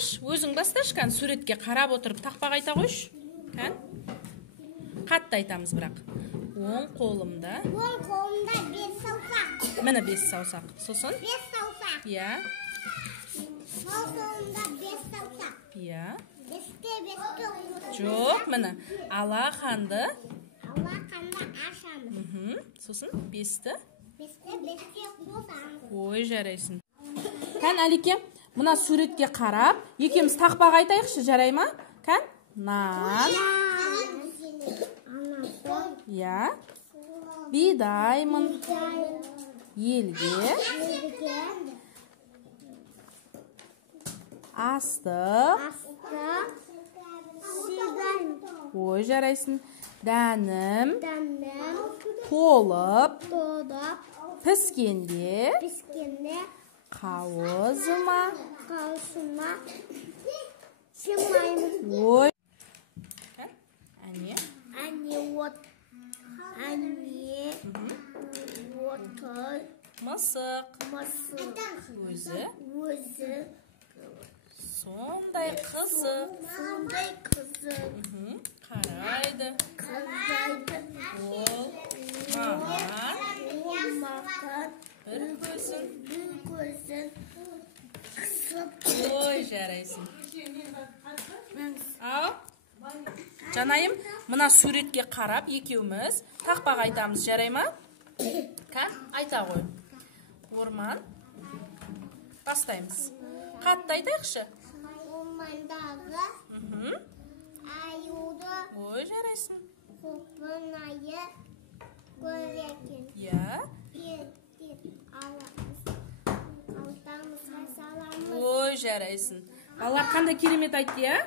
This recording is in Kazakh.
Өзің басташы, кән суретке қарап отырып тақпақ айта қойшы. Кән? Қатты айтамыз бірақ. Оң қолымда 5 саусақ. Міне 5 саусақ. Сосын? 5 саусақ. Иә. Сол қолымда 5 саусақ. Иә. 5-ке 5-ке. Жоқ, міне. Алақанды ашамыз. Сосын 5-ті 5-ке 5-ке қосамыз. Ой, жарайсың. Кән, Әлике, мына суретке қарап, екеуміз тақпақ айтайықшы, жарай ма? Кән? Нан. Я. Бидаймын. Елге. Астық. Ой, жарайсың. Дәнім. Толып. Піскенде. Қауызыма. Шымаймыз. Ой. Әне отыр. Мысық. Өзі. Сондай қызық. Қарайды. Ол маған бір көзін ой, жарайсың. Ау, жанайым, мына суретке қарап екеуміз тақпақ айтамыз, жарай ма? Кән, айта қой. Орман. Бастаймыз. Қатты айтайықшы. Ормандағы аюды Ой, жарайсың. көпін айы көретін. Я. Алтамызға саламыз. Ой, жарайсың. Балалар қандай керемет айтты, я?